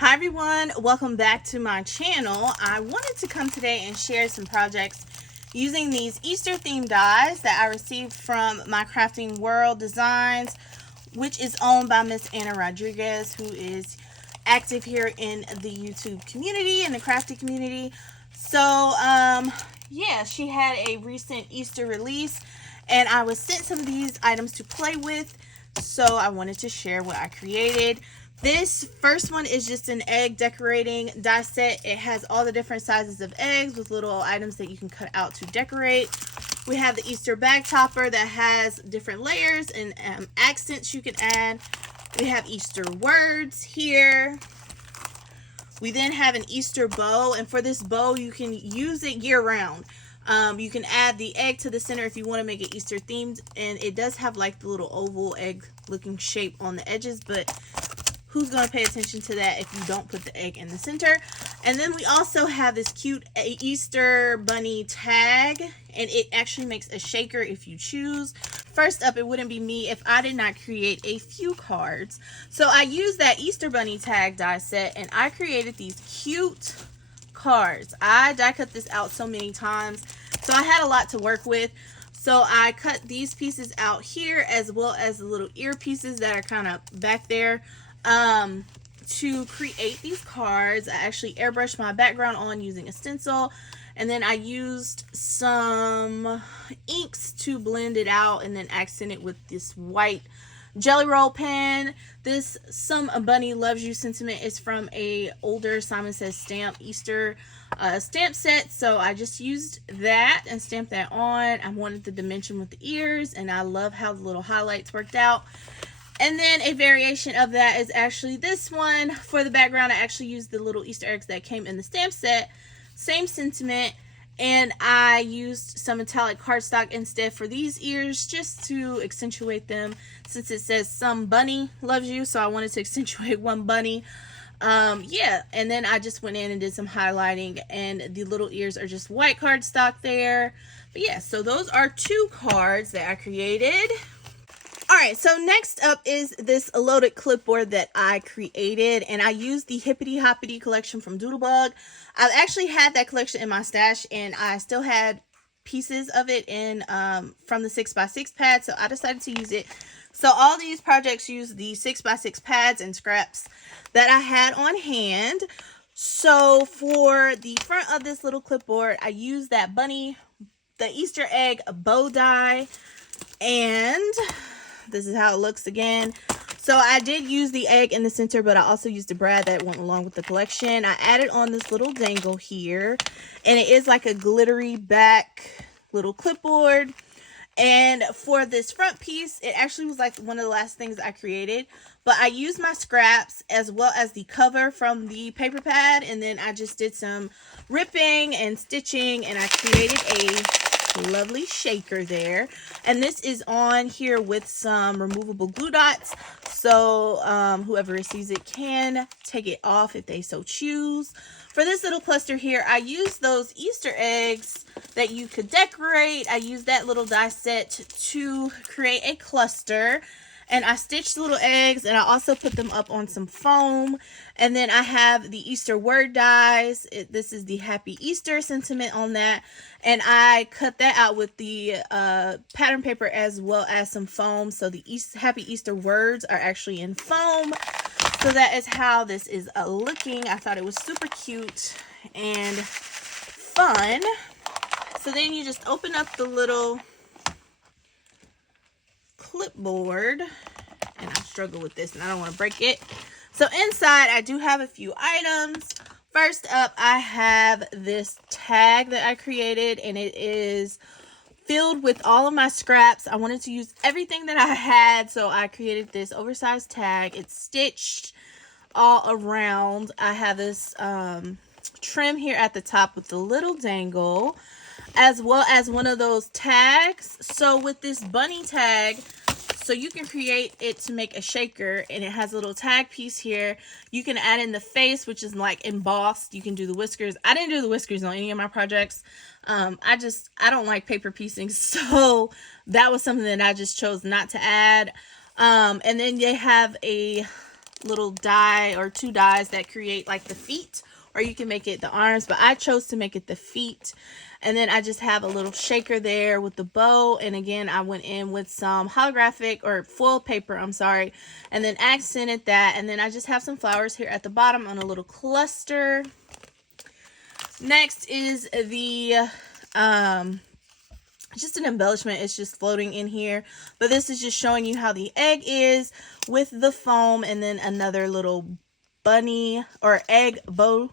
Hi everyone, welcome back to my channel. I wanted to come today and share some projects using these Easter themed dies that I received from my Crafting World Designs, which is owned by Miss Anna Rodriguez, who is active here in the YouTube community, in the crafty community. So yeah, she had a recent Easter release and I was sent some of these items to play with, so I wanted to share what I created. This first one is just an egg decorating die set. It has all the different sizes of eggs with little items that you can cut out to decorate. We have the Easter bag topper that has different layers and accents you can add. We have Easter words here. We then have an Easter bow, and for this bow you can use it year round. You can add the egg to the center if you want to make it Easter themed, and it does have like the little oval egg looking shape on the edges, but who's going to pay attention to that if you don't put the egg in the center? And then we also have this cute Easter bunny tag, and it actually makes a shaker if you choose. First up, it wouldn't be me if I did not create a few cards. So I used that Easter bunny tag die set, and I created these cute cards. I die cut this out so many times, so I had a lot to work with. So I cut these pieces out here, as well as the little ear pieces that are kind of back there. To create these cards, I actually airbrushed my background on using a stencil, and then I used some inks to blend it out and then accent it with this white jelly roll pen. This Some Bunny Loves You sentiment is from a older Simon Says Stamp Easter stamp set, so I just used that and stamped that on. I wanted the dimension with the ears, and I love how the little highlights worked out. And then a variation of that is actually this one. For the background, I actually used the little Easter eggs that came in the stamp set. Same sentiment. And I used some metallic cardstock instead for these ears, just to accentuate them, since it says Some Bunny Loves You. So I wanted to accentuate one bunny. Yeah, and then I just went in and did some highlighting, and the little ears are just white cardstock there. But yeah, so those are two cards that I created. Alright, so next up is this loaded clipboard that I created, and I used the Hippity Hoppity collection from Doodlebug. I've actually had that collection in my stash, and I still had pieces of it in from the 6x6 pad, so I decided to use it. So all these projects use the 6x6 pads and scraps that I had on hand. So for the front of this little clipboard, I used that bunny, the Easter egg bow die, and this is how it looks again. So I did use the egg in the center, but I also used the brad that went along with the collection. I added on this little dangle here, and it is like a glittery back little clipboard. And for this front piece, it actually was like one of the last things I created, but I used my scraps as well as the cover from the paper pad, and then I just did some ripping and stitching, and I created a lovely shaker there. And this is on here with some removable glue dots, so whoever receives it can take it off if they so choose. For this little cluster here, I used those Easter eggs that you could decorate. I used that little die set to create a cluster, and I stitched the little eggs, and I also put them up on some foam. And then I have the Easter word dies. This is the Happy Easter sentiment on that, and I cut that out with the pattern paper as well as some foam, so the Happy Easter words are actually in foam. So that is how this is looking. I thought it was super cute and fun. So then you just open up the little clipboard, and I struggle with this and I don't want to break it. So inside I do have a few items. First up, I have this tag that I created, and it is filled with all of my scraps. I wanted to use everything that I had, so I created this oversized tag. It's stitched all around. I have this trim here at the top with the little dangle, as well as one of those tags. So with this bunny tag, so you can create it to make a shaker, and it has a little tag piece here. You can add in the face, which is like embossed. You can do the whiskers. I didn't do the whiskers on any of my projects. I don't like paper piecing, so that was something that I just chose not to add. And then they have a little die or 2 dies that create like the feet, or you can make it the arms, but I chose to make it the feet. And then I just have a little shaker there with the bow, and again I went in with some holographic or foil paper, I'm sorry, and then accented that. And then I just have some flowers here at the bottom on a little cluster. Next is the just an embellishment. It's just floating in here, but this is just showing you how the egg is with the foam, and then another little bunny or egg bow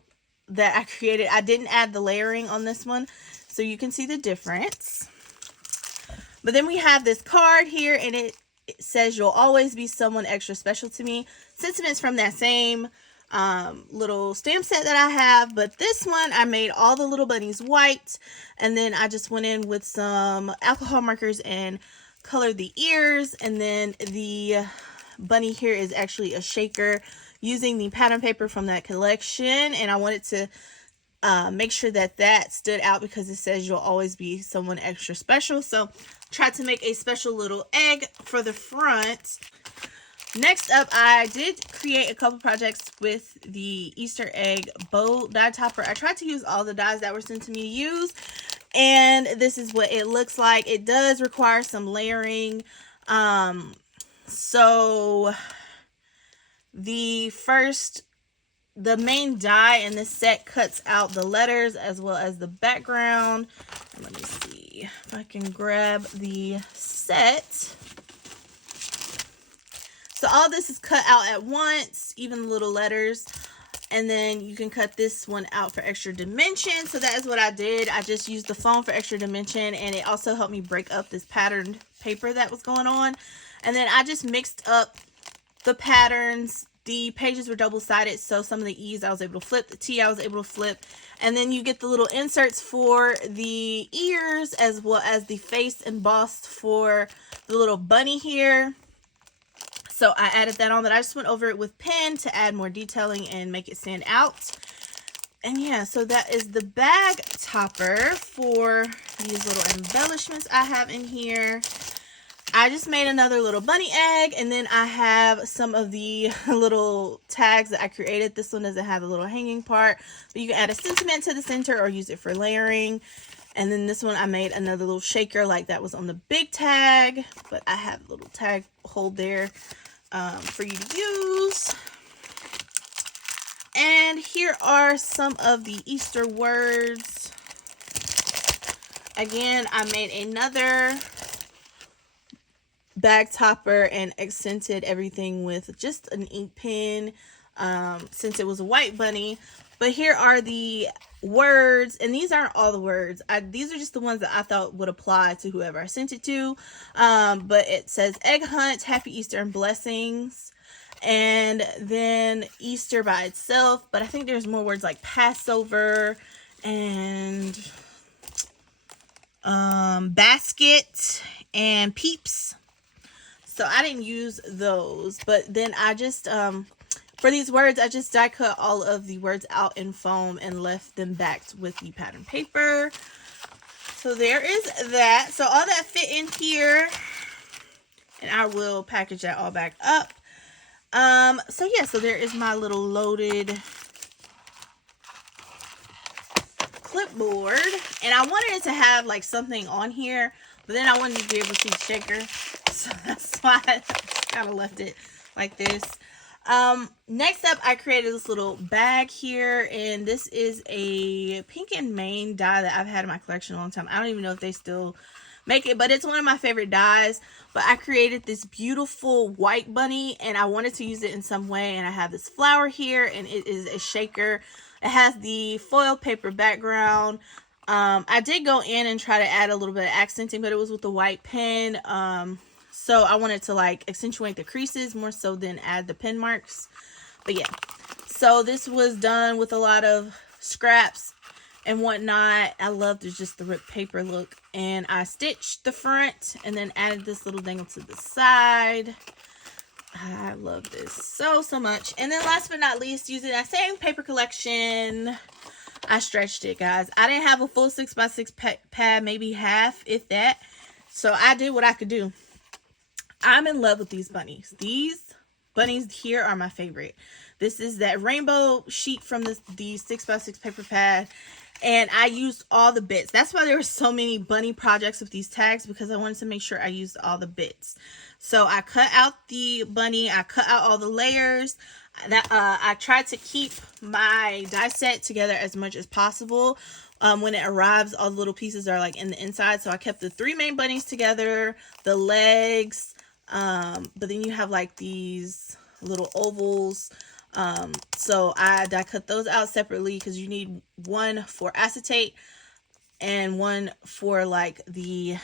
that I created. I didn't add the layering on this one, so you can see the difference. But then we have this card here, and it says, "You'll always be someone extra special to me." Sentiments from that same little stamp set that I have, but this one I made all the little bunnies white, and then I just went in with some alcohol markers and colored the ears. And then the bunny here is actually a shaker using the pattern paper from that collection, and I wanted to make sure that that stood out because it says you'll always be someone extra special. So tried to make a special little egg for the front. Next up, I did create a couple projects with the Easter egg bow die topper. I tried to use all the dies that were sent to me to use, and this is what it looks like. It does require some layering. So the main die in this set cuts out the letters as well as the background. Let me see if I can grab the set. So all this is cut out at once, even the little letters. And then you can cut this one out for extra dimension. So that is what I did. I just used the foam for extra dimension, and it also helped me break up this patterned paper that was going on. And then I just mixed up the patterns. The pages were double-sided, so some of the E's I was able to flip, the T I was able to flip. And then you get the little inserts for the ears as well as the face embossed for the little bunny here. So I added that on, but I just went over it with pen to add more detailing and make it stand out. And yeah, so that is the bag topper for these little embellishments I have in here. I just made another little bunny egg, and then I have some of the little tags that I created. This one doesn't have a little hanging part, but you can add a sentiment to the center or use it for layering. And then this one I made another little shaker like that was on the big tag, but I have a little tag hole there for you to use. And here are some of the Easter words. Again, I made another bag topper and accented everything with just an ink pen since it was a white bunny. But here are the words, and these aren't all the words. These are just the ones that I thought would apply to whoever I sent it to. But it says egg hunt, happy Easter, and blessings. And then Easter by itself. But I think there's more words like Passover and basket and peeps. So I didn't use those. But then I just for these words, I just die cut all of the words out in foam and left them backed with the pattern paper. So there is that. So all that fit in here, and I will package that all back up. So yeah, so there is my little loaded clipboard, and I wanted it to have like something on here, but then I wanted to be able to see the shaker, so that's why I kind of left it like this. Next up, I created this little bag here, and this is a pink and mane die that I've had in my collection a long time. I don't even know if they still make it, but it's one of my favorite dies. But I created this beautiful white bunny, and I wanted to use it in some way, and I have this flower here, and it is a shaker. It has the foil paper background. I did go in and try to add a little bit of accenting, but it was with the white pen. So I wanted to like accentuate the creases more so than add the pen marks. But yeah, so this was done with a lot of scraps and whatnot. I love just the ripped paper look. And I stitched the front and then added this little dangle to the side. I love this so much. And then last but not least, using that same paper collection, I stretched it, guys. I didn't have a full 6x6 pad, maybe half, if that. So I did what I could do. I'm in love with these bunnies. These bunnies here are my favorite. This is that rainbow sheet from the 6x6 paper pad. And I used all the bits. That's why there were so many bunny projects with these tags, because I wanted to make sure I used all the bits. So I cut out the bunny. I cut out all the layers. I tried to keep my die set together as much as possible. When it arrives, all the little pieces are like in the inside. So I kept the 3 main bunnies together, the legs, but then you have like these little ovals. So I die cut those out separately, because you need one for acetate and one for like the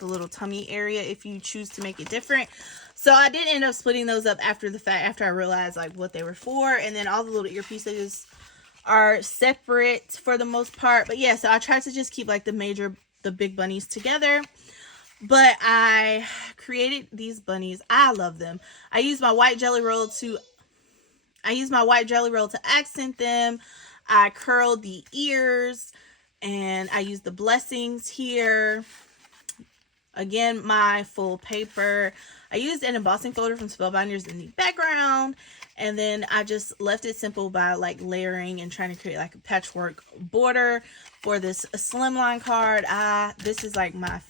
little tummy area if you choose to make it different. So I did end up splitting those up after the fact, after I realized like what they were for. And then all the little earpieces are separate for the most part. But yeah, so I tried to just keep like the big bunnies together. But I created these bunnies. I love them. I used my white jelly roll to accent them. I curled the ears, and I used the blessings here. Again, my full paper. I used an embossing folder from Spellbinders in the background, and then I just left it simple by like layering and trying to create like a patchwork border for this slimline card. This is like my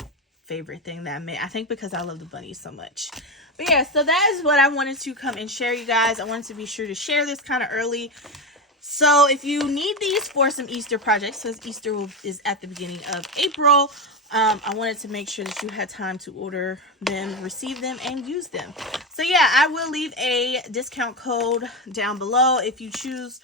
favorite thing that I made, I think, because I love the bunnies so much. But yeah, so that is what I wanted to come and share, you guys. I wanted to be sure to share this kind of early. So if you need these for some Easter projects, because Easter is at the beginning of April, I wanted to make sure that you had time to order them, receive them, and use them. So yeah, I will leave a discount code down below if you choose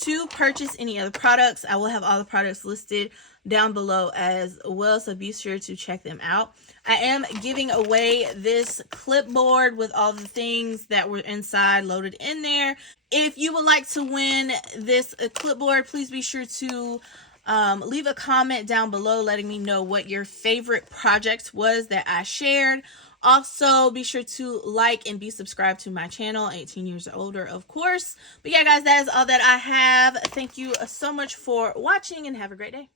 to purchase any other products. I will have all the products listed down below as well, so be sure to check them out. I am giving away this clipboard with all the things that were inside loaded in there. If you would like to win this clipboard, please be sure to leave a comment down below letting me know what your favorite project was that I shared. Also, be sure to like and be subscribed to my channel, 18 years or older, of course. But yeah, guys, that is all that I have. Thank you so much for watching, and have a great day.